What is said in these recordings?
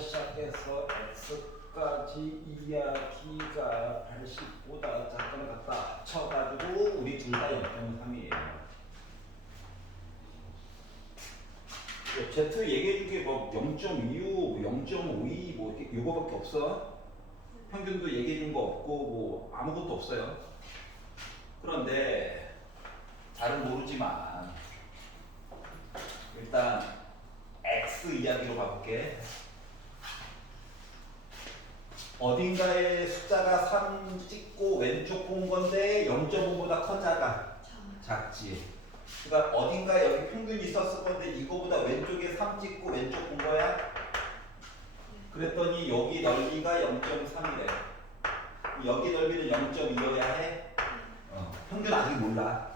시작해서 x까지 이야기가 80보다 작거나 같다 합쳐가지고 우리 둘 다 0.3이에요. Z 얘기해준 게 뭐 0.25, 0.52 뭐 이거밖에 없어. 평균도 얘기해준 거 없고 뭐 아무것도 없어요. 그런데 잘은 모르지만 일단 X 이야기로 가볼게. 어딘가에 숫자가 3 찍고 왼쪽 본 건데 0.5보다 커 작아? 작지. 그러니까 어딘가에 여기 평균이 있었을 건데 이거보다 왼쪽에 3 찍고 왼쪽 본 거야? 그랬더니 여기 넓이가 0.3이래. 여기 넓이는 0.2여야 해? 평균 아직 몰라.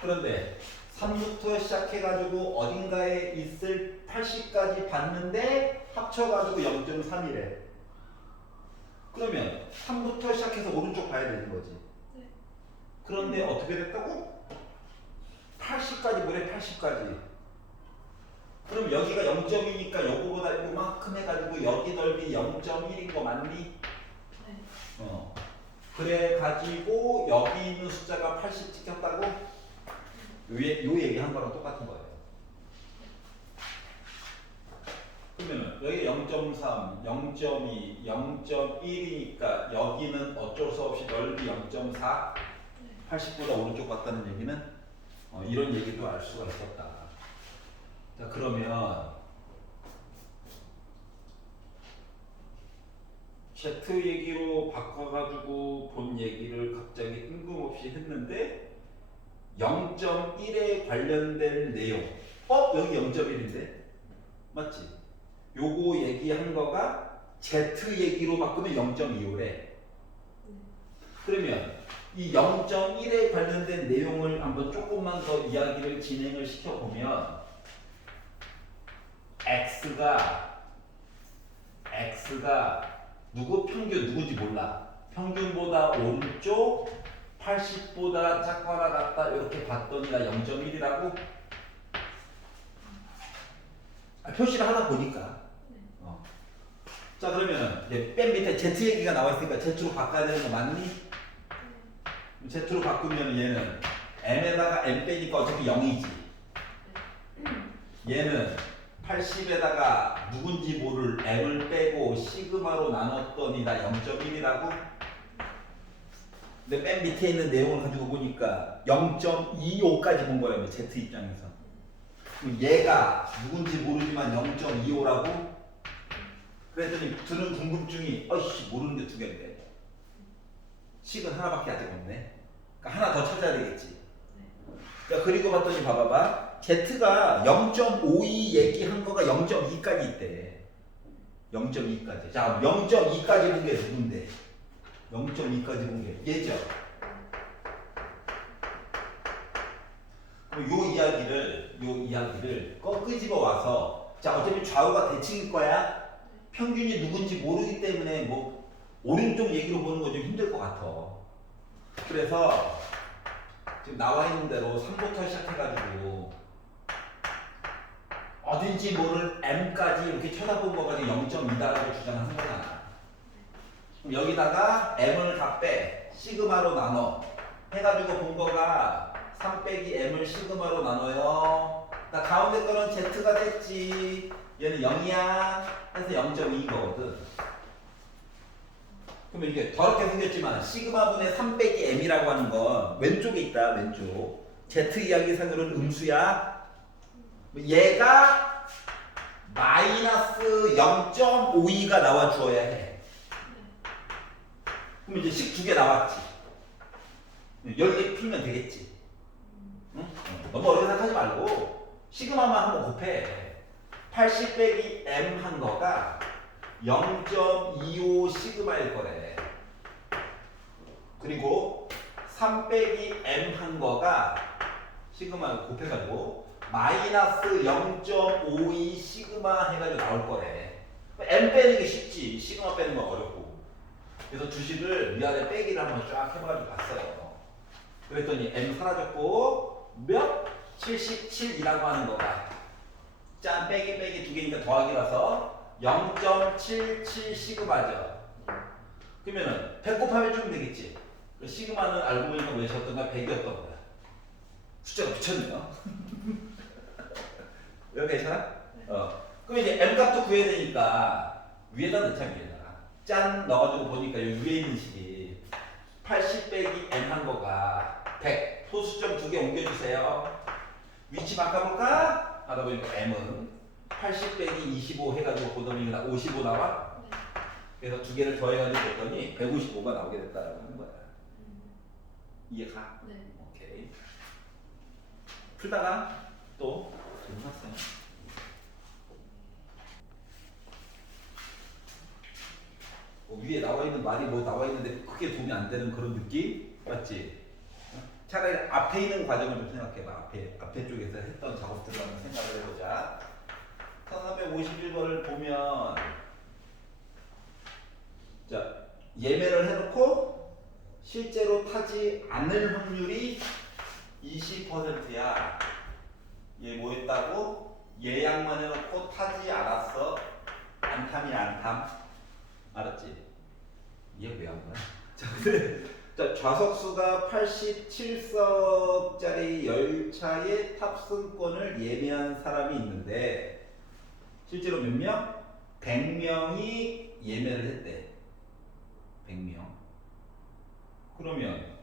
그런데 3부터 시작해가지고 어딘가에 있을 80까지 봤는데 합쳐가지고 0.3이래. 그러면 3부터 시작해서 오른쪽 봐야 되는 거지. 그런데 어떻게 됐다고? 80까지 뭐래? 80까지. 그럼 여기가 0.2니까 요거보다 요만큼 해가지고 여기 넓이 0.1인 거 맞니? 그래 가지고 여기 있는 숫자가 80 찍혔다고? 요 얘기 한 거랑 똑같은 거예요. 그러면 여기 0.3, 0.2, 0.1이니까 여기는 어쩔 수 없이 넓이 0.4, 80보다 오른쪽 같다는 얘기는 이런 얘기도 알 수가 있었다. 자, 그러면 Z 얘기로 바꿔가지고 본 얘기를 갑자기 뜬금없이 했는데 0.1에 관련된 내용. 여기 0.1인데? 맞지? 요거 얘기한 거가 Z 얘기로 바꾸면 0.25래. 그러면 이 0.1에 관련된 내용을 한번 조금만 더 이야기를 진행을 시켜보면 X가 누구 평균 누구지 몰라. 평균보다 오른쪽 80보다 작거나 같다 이렇게 봤더니 나 0.1이라고 표시를 하나 보니까. 자, 그러면 이제 맨 밑에 Z 얘기가 나와 있으니까 Z로 바꿔야 되는 거 맞니? Z로 바꾸면 얘는 M에다가 M 빼니까 어차피 0이지. 얘는 80에다가 누군지 모를 M을 빼고 시그마로 나눴더니 나 0.1이라고? 근데 맨 밑에 있는 내용을 가지고 보니까 0.25까지 본 거예요, Z 입장에서. 그럼 얘가 누군지 모르지만 0.25라고? 그랬더니 드는 궁금증이 어이씨 모르는 게 두 개인데 식은 하나밖에 아직 없네. 그러니까 하나 더 찾아야 되겠지. 자, 그리고 봤더니 봐봐봐. Z가 0.52 얘기한 거가 0.2까지 있대. 0.2까지. 자, 0.2까지 본 게 누군데? 0.2까지 본 게 얘죠. 그럼 요 이야기를 끄집어 와서 자, 어차피 좌우가 대칭일 거야. 평균이 누군지 모르기 때문에 뭐 오른쪽 얘기로 보는 거 좀 힘들 것 같아. 그래서 지금 나와 있는 대로 3부터 시작해가지고 어딘지 모를 M까지 이렇게 쳐다본 거가 0.2다라고 주장한 거잖아. 그럼 여기다가 M을 다 빼. 시그마로 나눠. 해가지고 본 거가 3 빼기 M을 시그마로 나눠요. 나 가운데 거는 Z가 됐지. 얘는 0이야. 해서 0.2인 거거든. 그러면 이게 더럽게 생겼지만 시그마분의 3 빼기 M이라고 하는 건 왼쪽에 있다. 왼쪽. Z 이야기상으로는 음수야. 얘가 마이너스 0.52가 나와 주어야 해. 그럼 이제 식 두 개 나왔지. 여기 풀면 되겠지. 응? 너무 어렵게 생각하지 말고 시그마만 한번 곱해. 80 빼기 M 한 거가 0.25 시그마일 거래. 그리고 3 빼기 M 한 거가 시그마 곱해가지고 마이너스 0.52 시그마 해가지고 나올 거래. M 빼는 게 쉽지. 시그마 빼는 건 어렵고. 그래서 주식을 위아래 빼기를 한번 쫙 해가지고 봤어요. 그랬더니 M 사라졌고 몇? 77이라고 하는 거가 짠 빼기 두 개니까 더하기라서 0.77 시그마죠. 그러면은 100 곱하면 좀 되겠지. 시그마는 알고 보니까 몇이었던가 100이었던 거야. 숫자가 붙였네요. 여기 괜찮아? 그럼 이제 m 값도 구해야 되니까 위에다 넣자. 위에다가 짠 넣어가지고 보니까 여기 위에 있는 식이 80 빼기 m 한 거가 100. 소수점 2개 옮겨주세요. 위치 바꿔볼까? 하다 보니까 m은 80 빼기 25 해가지고 보더니 55 나와. 그래서 두 개를 더해가지고 했더니 155가 나오게 됐다라고 하는 거야. 이해가? 네. 오케이. 풀다가 또 질문하세요. 위에 나와 있는 말이 뭐 나와 있는데 크게 도움이 안 되는 그런 느낌? 맞지? 차라리 앞에 있는 과정을 좀 생각해봐. 앞에 쪽에서 했던 작업들을 한번 생각을 해보자. 1351번을 보면 자, 예매를 해놓고 실제로 타지 않을 확률이 20%야. 얘 뭐 했다고? 예약만 해놓고 타지 않았어. 안탐이 안탐. 알았지? 이해 왜 한 거야? 자, 근데 자, 좌석수가 87석짜리 열차의 탑승권을 예매한 사람이 있는데 실제로 몇 명? 100명이 예매를 했대. 100명. 그러면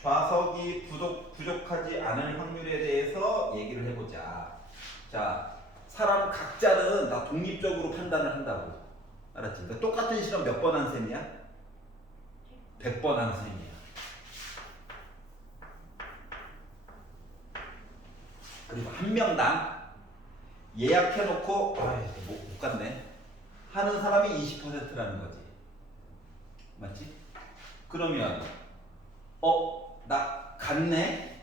좌석이 부족하지 않을 확률에 대해서 얘기를 해보자. 자, 사람 각자는 다 독립적으로 판단을 한다고. 알았지? 그러니까 똑같은 실험 몇 번 한 셈이야? 100번 한 셈이야. 그리고 한 명당 예약해놓고 못 갔네 하는 사람이 20%라는 거지. 맞지? 그러면 나 갔네?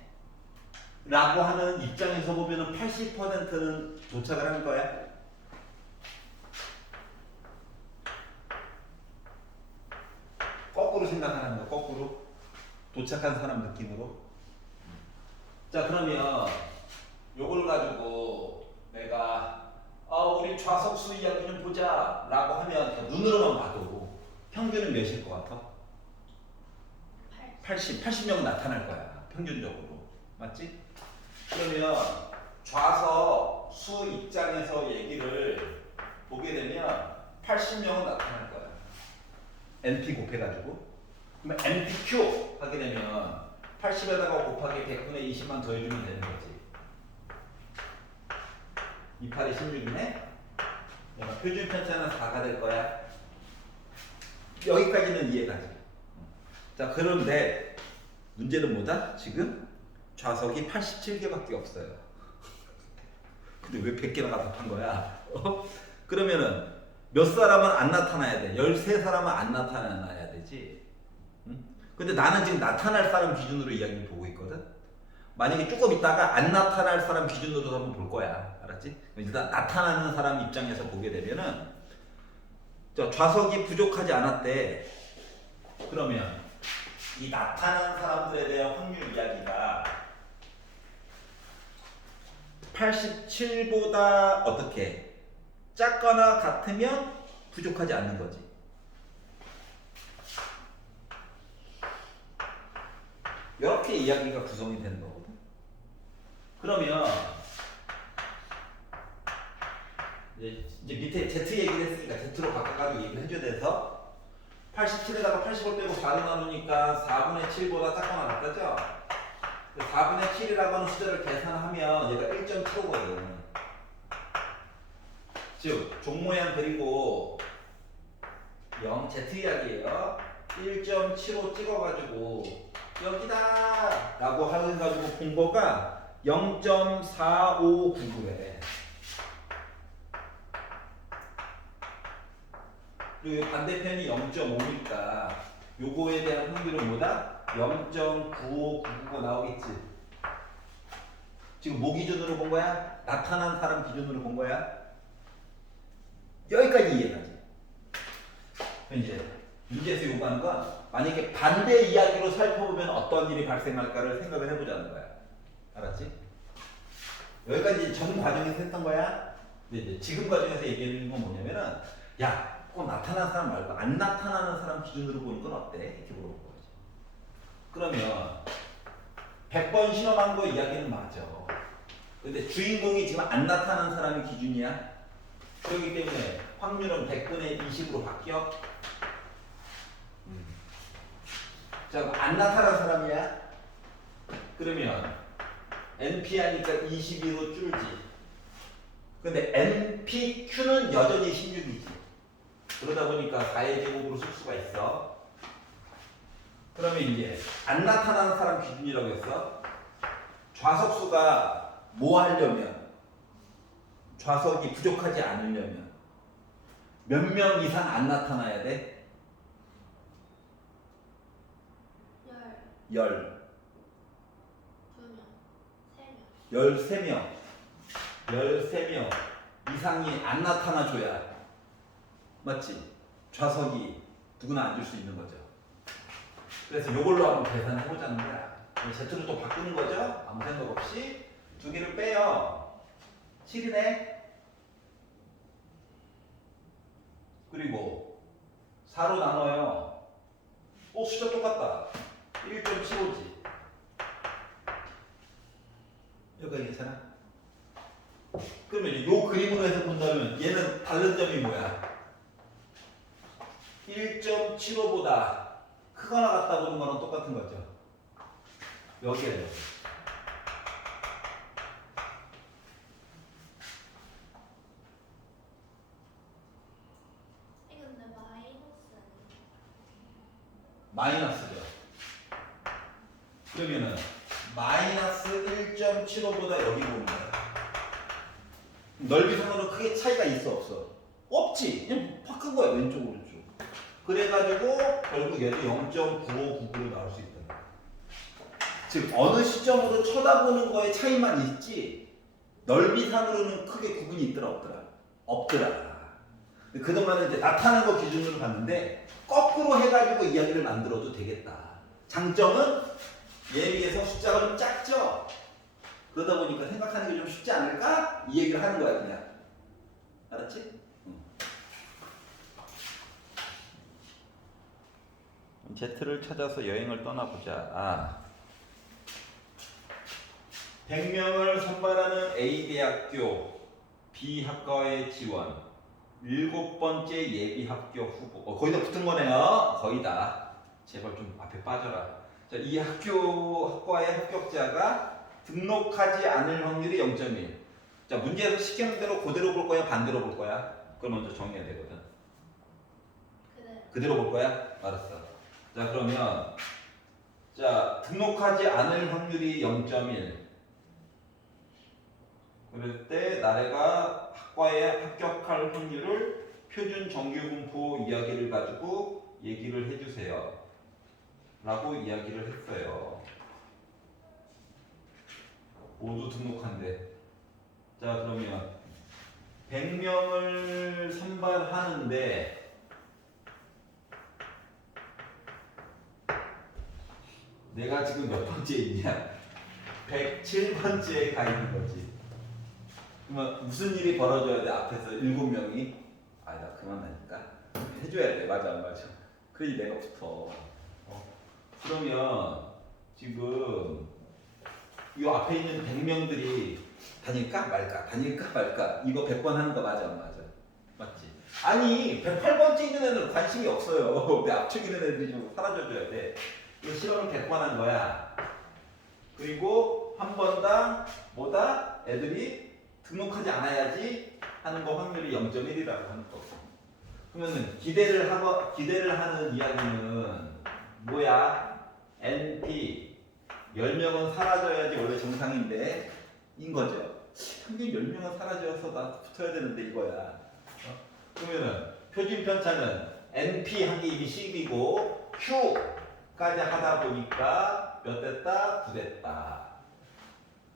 라고 하는 입장에서 보면은 80%는 도착을 한 거야. 거꾸로 생각하는 거야. 거꾸로 도착한 사람 느낌으로. 자, 그러면 요걸 가지고 내가 우리 좌석수 이야기 좀 보자 라고 하면 눈으로만 봐도 평균은 몇일 것 같아? 80명은 나타날 거야. 평균적으로. 맞지? 그러면 좌석 수 입장에서 얘기를 보게 되면 80명은 나타날 거야. NP 곱해가지고. 그러면 NPQ 하게 되면 80에다가 곱하기 100분의 20만 더해주면 되는 거지. 28이 16이네? 표준 편차는 4가 될 거야. 여기까지는 이해가지. 자, 그런데 문제는 뭐다? 지금 좌석이 87개밖에 없어요. 근데 왜 100개나 답한 거야? 그러면은 몇 사람은 안 나타나야 돼. 13사람은 안 나타나야 되지. 응? 근데 나는 지금 나타날 사람 기준으로 이야기를 보고 있거든. 만약에 조금 있다가 안 나타날 사람 기준으로도 한번 볼 거야. 알았지? 일단 나타나는 사람 입장에서 보게 되면은 좌석이 부족하지 않았대. 그러면 이 나타나는 사람들에 대한 확률 이야기가 87보다 어떻게 작거나 같으면 부족하지 않는 거지. 이렇게 이야기가 구성이 되는 거거든. 그러면 이제 밑에 Z 얘기를 했으니까 Z로 바꿔가지고 얘기를 해줘야 돼서 87에다가 80을 빼고 4로 나누니까 4분의 7보다 작거나 같다죠? 4분의 7이라고 하는 숫자를 계산하면 얘가 1.75거든. 즉, 종 모양 그리고 0, Z 이야기예요. 1.75 찍어가지고 여기다! 라고 해가지고 본 거가 0.4599래. 그리고 반대편이 0.5니까 요거에 대한 확률은 뭐다? 0.9599가 나오겠지. 지금 뭐 기준으로 본 거야? 나타난 사람 기준으로 본 거야? 여기까지 이해가지. 이제 문제에서 요구하는 건 만약에 반대 이야기로 살펴보면 어떤 일이 발생할까를 생각을 해보자는 거야. 알았지? 여기까지 전 과정에서 했던 거야. 근데 이제 지금 과정에서 얘기하는 건 뭐냐면은 야, 꼭 나타나는 사람 말고 안 나타나는 사람 기준으로 보는 건 어때? 이렇게 물어보는 거지. 그러면 100번 실험한 거 이야기는 맞아. 근데 주인공이 지금 안 나타나는 사람이 기준이야. 그렇기 때문에 확률은 100분의 20으로 바뀌어. 자, 안 나타난 사람이야. 그러면 NP 하니까 22로 줄지. 근데 NPQ는 여전히 16이지. 그러다 보니까 4의 제곱으로 쓸 수가 있어. 그러면 이제 안 나타나는 사람 기준이라고 했어. 좌석수가 뭐 하려면, 좌석이 부족하지 않으려면 몇 명 이상 안 나타나야 돼? 10. 13명. 13명 이상이 안 나타나줘야, 맞지? 좌석이 누구나 앉을 수 있는 거죠. 그래서 이걸로 한번 계산해보자는 거야. Z를 또 바꾸는 거죠? 아무 생각 없이 두 개를 빼요. 7이네. 그리고 4로 나눠요. 숫자 똑같다. 1.75지. 여기까지 괜찮아? 그러면 이 그림으로 해서 본다면 얘는 다른 점이 뭐야? 1.75보다 크거나 같다 보는 거랑 똑같은 거죠. 여기에요. 마이너스죠. 그러면은 마이너스 1.75보다 여기 보는 거야. 넓이상으로 크게 차이가 있어 없어? 없지. 그냥 바꾼 거야. 왼쪽 오른쪽. 그래가지고 결국 얘도 0.9599로 나올 수 있다. 즉 어느 시점으로 쳐다보는 거에 차이만 있지 넓이상으로는 크게 구분이 있더라 없더라? 없더라. 그동안은 이제 나타나는 거 기준으로 봤는데 거꾸로 해가지고 이야기를 만들어도 되겠다. 장점은 얘에 비해서 숫자가 좀 작죠? 그러다 보니까 생각하는 게 좀 쉽지 않을까? 이 얘기를 하는 거야 그냥. 알았지? Z를 찾아서 여행을 떠나보자. 100명을 선발하는 A대학교 B학과에 지원 7번째 예비 합격 후보. 거의 다 붙은 거네요. 거의 다. 제발 좀 앞에 빠져라. 자, 이 학과의 합격자가 등록하지 않을 확률이 0.1. 자, 문제에서 시키는 대로 그대로 볼 거야, 반대로 볼 거야? 그걸 먼저 정해야 되거든. 그대로 볼 거야? 알았어. 자, 그러면 자, 등록하지 않을 확률이 0.1. 그럴 때 나래가 학과에 합격할 확률을 표준 정규분포 이야기를 가지고 얘기를 해주세요. 라고 이야기를 했어요. 모두 등록한대. 자, 그러면 100명을 선발하는데 내가 지금 몇 번째 있냐? 107번째에 가 있는 거지. 그러면 무슨 일이 벌어져야 돼? 앞에서 7명이 나 그만하니까 해줘야 돼. 맞아 안 맞아? 그래야지 내가 붙어. 그러면 지금 이 앞에 있는 100명들이 다닐까 말까 다닐까 말까 이거 100번 하는 거 맞아 안 맞아? 맞지? 아니 108번째 있는 애는 관심이 없어요. 내 앞쪽에 있는 애들이 좀 사라져줘야 돼. 이거 실험을 100번 한 거야. 그리고 한 번당 뭐다? 애들이 등록하지 않아야지 하는 거 확률이 0.1이라고 하는 거고. 그러면은 기대를 하는 이야기는 뭐야? NP 10명은 사라져야지 원래 정상인데 인 거죠. 평균 10명은 사라져서 나 붙어야 되는데 이거야. 그러면은 표준 편차는 NP 하기 이미 10이고 Q까지 하다 보니까 몇 됐다? 9 됐다.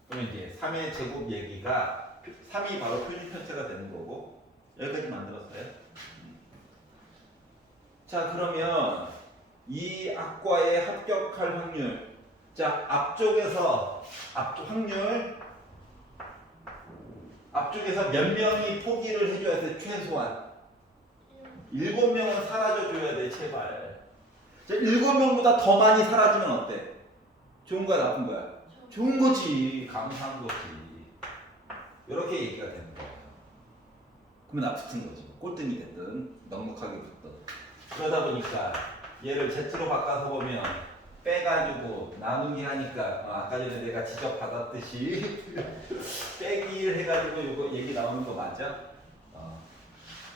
그러면 이제 3의 제곱 얘기가 3이 바로 표준 편차가 되는 거고 여기까지 만들었어요. 자, 그러면 이 학과에 합격할 확률. 자, 앞쪽 확률 앞쪽에서 몇 명이 포기를 해줘야 돼, 최소한. 7명은 사라져줘야 돼, 제발. 자, 7명보다 더 많이 사라지면 어때? 좋은 거야, 나쁜 거야? 좋은 거지. 감사한 거지. 이렇게 얘기가 되는 거야. 그러면 나 붙은 거지. 꼴등이 됐든, 넉넉하게 붙든. 그러다 보니까 얘를 Z로 바꿔서 보면 빼가지고 나누기 하니까 아까 전에 내가 지적받았듯이 빼기를 해가지고 이거 얘기 나오는 거 맞아?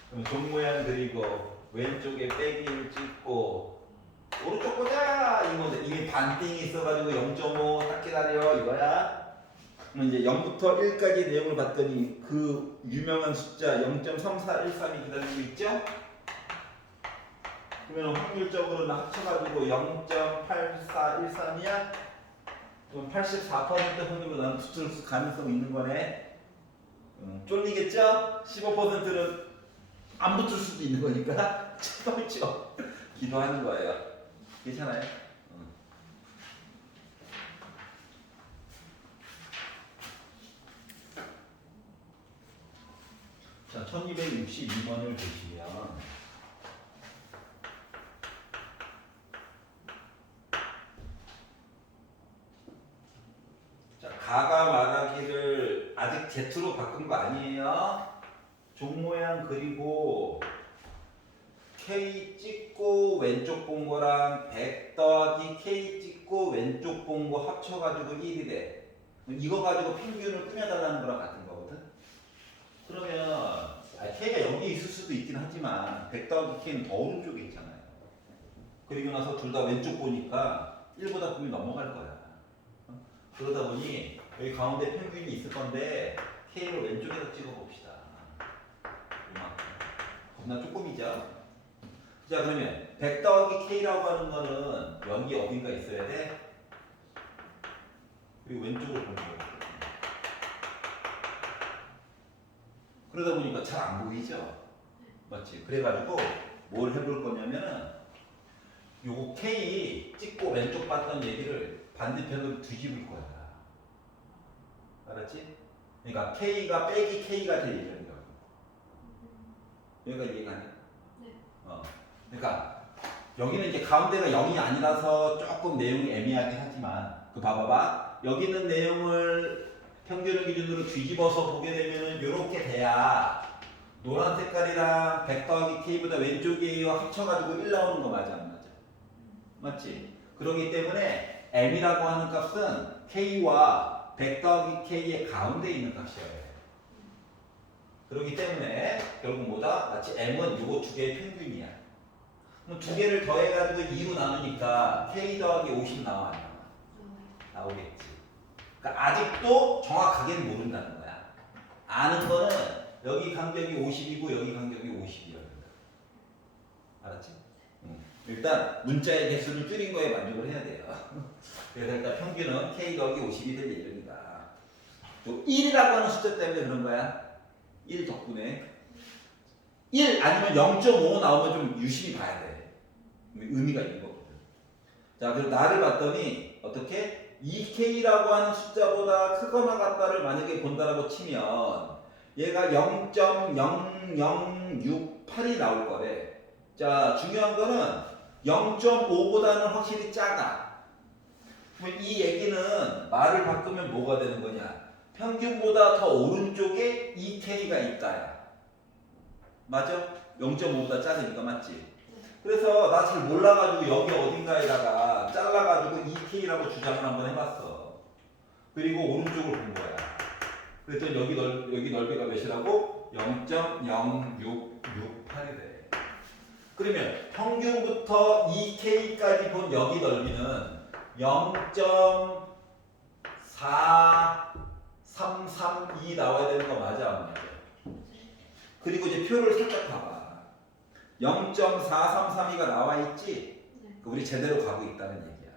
그럼 종 모양 그리고 왼쪽에 빼기를 찍고 오른쪽 보자 이건데 이미 반띵이 있어가지고 0.5 딱 기다려 이거야. 그럼 이제 0부터 1까지 내용을 봤더니 그 유명한 숫자 0.3413이 기다리고 있죠? 그러면 확률적으로는 합쳐가지고 0.8413이야? 그럼 84% 확률로 나는 붙을 가능성이 있는 거네. 쫄리겠죠? 15%는 안 붙을 수도 있는 거니까 제발죠. 기도하는 거예요. 괜찮아요? 자, 1262번을 보시면 자, 가가 말하기를 아직 Z로 바꾼 거 아니에요? 종 모양 그리고 K 찍고 왼쪽 본 거랑 100 더하기 K 찍고 왼쪽 본 거 합쳐가지고 1이 돼. 이거 가지고 평균을 꾸며달라는 거랑 같은 거거든. 그러면 K가 여기 있을 수도 있긴 하지만 100 더하기 K는 더 오른쪽에 있잖아요. 그리고 나서 둘 다 왼쪽 보니까 1보다 분이 넘어갈 거야. 그러다 보니 여기 가운데 평균이 있을 건데 K를 왼쪽에서 찍어 봅시다. 이만큼. 겁나 조금이죠. 자, 그러면 100 더하기 K라고 하는 거는 여기 어딘가 있어야 돼. 그리고 왼쪽을 보는 거예요. 그러다 보니까 잘 안 보이죠? 맞지? 그래가지고 뭘 해볼 거냐면은 요거 K 찍고 왼쪽 봤던 얘기를 반대편으로 뒤집을 거야. 알았지? 그러니까 K가 빼기 K가 될 예정이라고. 여기가 이해가 안 돼? 네. 그러니까 여기는 이제 가운데가 0이 아니라서 조금 내용이 애매하긴 하지만 그 봐봐봐. 여기 있는 내용을 평균을 기준으로 뒤집어서 보게 되면은 이렇게 돼야 노란 색깔이랑 100 더하기 K보다 왼쪽이와 합쳐가지고 1 나오는 거 맞아 안 맞아? 맞지? 그렇기 때문에 M이라고 하는 값은 K와 100 더하기 K의 가운데 있는 값이어야 해. 그렇기 때문에 결국 뭐다? 마치 M은 요거 두 개의 평균이야. 그럼 두 개를 더해가지고 2로 나누니까 K 더하기 50 나와 안 나와? 나오겠지. 그러니까 아직도 정확하게는 모른다는 거야. 아는 거는 여기 간격이 50이고 여기 간격이 50이야. 알았지? 일단 문자의 개수를 줄인 거에 만족을 해야 돼요. 그래서 일단 평균은 K 더하기 50이 될 예정이다. 또 1이라고 하는 숫자 때문에 그런 거야. 1 덕분에 1 아니면 0.5 나오면 좀 유심히 봐야 돼. 의미가 있는 거거든. 자, 그래서 나를 봤더니 어떻게? 2K라고 하는 숫자보다 크거나 같다를 만약에 본다라고 치면 얘가 0.0068이 나올 거래. 자, 중요한 거는 0.5보다는 확실히 작아. 그럼 이 얘기는 말을 바꾸면 뭐가 되는 거냐? 평균보다 더 오른쪽에 2K가 있다야. 맞아? 0.5보다 작으니까 맞지? 그래서 나 잘 몰라가지고 여기 어딘가에다가 잘라가지고 2K라고 주장을 한번 해봤어. 그리고 오른쪽을 본 거야. 그랬더니 여기 넓이가 몇이라고? 0.0668이 돼. 그러면 평균부터 2K까지 본 여기 넓이는 0.4332 나와야 되는 거 맞아 안 맞아? 그리고 이제 표를 살짝 봐봐. 0.4332가 나와 있지? 우리 제대로 가고 있다는 얘기야.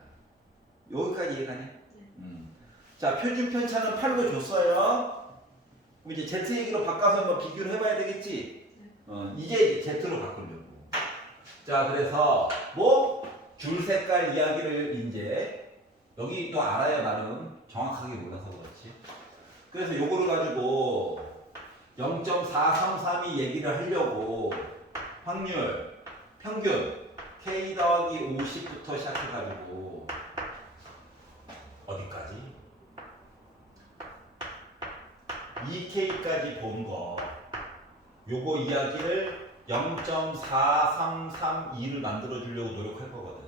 여기까지 이해가냐? 자, 표준 편차는 8로 줬어요. 그럼 이제 Z 얘기로 바꿔서 한번 비교를 해봐야 되겠지? 이제 Z로 바꾸려고. 자, 그래서 뭐 줄 색깔 이야기를 이제 여기 또 알아야 나름 정확하게 몰라서 그렇지. 그래서 요거를 가지고 0.433이 얘기를 하려고 확률, 평균 K 더하기 50부터 시작해가지고 어디까지? 2K까지 본 거 요거 이야기를 0.4332를 만들어 주려고 노력할 거거든.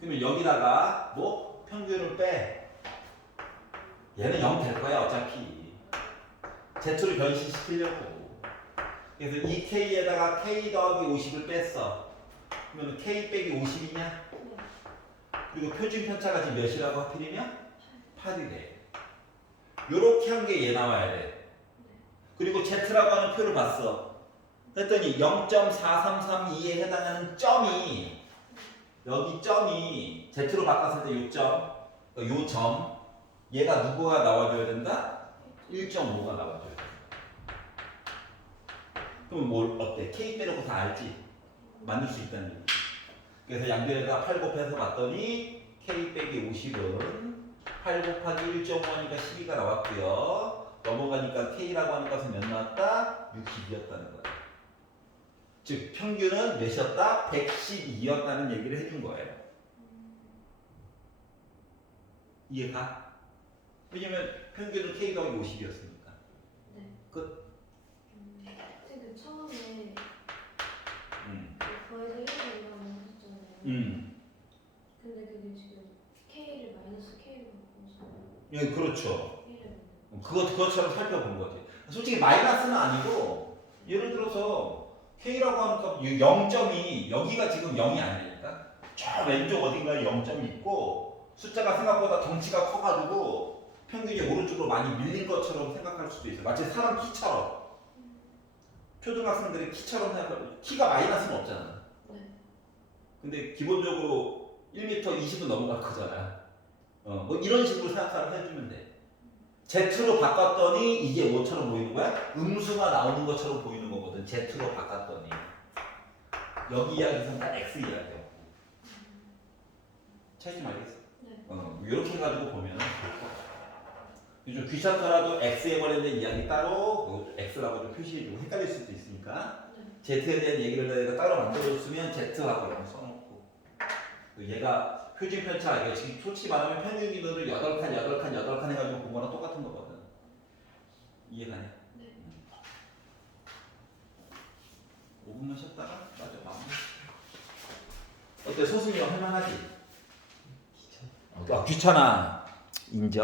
그러면 여기다가 뭐 평균을 빼. 얘는 0 될 거야 어차피. Z로 변신시키려고. 그래서 2K에다가 K 더하기 50을 뺐어. 그러면 K 빼기 50이냐? 그리고 표준 편차가 지금 몇이라고 하필이면? 8이래. 요렇게 한 게 얘 나와야 돼. 그리고 Z라고 하는 표를 봤어. 그랬더니 0.4332에 해당하는 점이 여기 점이 Z로 바꿨을 때 요점, 요점 얘가 누구가 나와줘야 된다? 1.5가 나와줘야 된다. 그럼 뭘 어때? K 빼놓고 다 알지? 만들 수 있다는 얘기. 그래서 양변에다가 8 곱해서 봤더니 K 빼기 50은 8 곱하기 1.5하니까 12가 나왔고요. 넘어가니까 K라고 하는 것은 몇 나왔다? 60이었다는 거야. 즉 평균은 몇이었다? 112였다는 얘기를 해준 거예요. 이해가? 왜냐면 평균은 K 더하기 50이었으니까. 네. 끝. 선생님 처음에 거에서 1을 이라고 하셨잖아요. 근데 그게 지금 K를 마이너스 K로 바꿔서 예, 그렇죠. 1을 그것처럼 살펴본 거지. 솔직히 마이너스는 아니고 예를 들어서 K라고 하니까 0점이 여기가 지금 0이 아니니까 저 왼쪽 어딘가에 0점이 있고 숫자가 생각보다 덩치가 커가지고 평균이 오른쪽으로 많이 밀린 것처럼 생각할 수도 있어요. 마치 사람 키처럼. 초등학생들이 키처럼 생각하고 키가 마이너스는 없잖아. 네. 근데 기본적으로 1m 20은 넘어갈 거잖아. 뭐 이런 식으로 생각을 해주면 돼. Z로 바꿨더니 이게 뭐처럼 보이는 거야? 음수가 나오는 것처럼 보이는 거거든. Z로 바꿨더니 여기 이야기에서는 다 X 이야기야. 차이점 알겠어? 네. 이렇게 해가지고 보면 될 거야. 좀 귀찮더라도 X에 관련된 이야기 따로 X라고 좀 표시해주고 헷갈릴 수도 있으니까 네. Z에 대한 얘기를 내가 따로 만들어줬으면 Z하고 이렇게 써놓고 얘가 표준 편차, 이거 지금 솔직히 말하면 평균 기준을 8칸 해가지고 본 거랑 똑같은 거거든. 이해가냐? 네. 5분만 쉬었다가 맞아 마무리. 어때? 소승이가 할만하지? 귀찮아. 인정.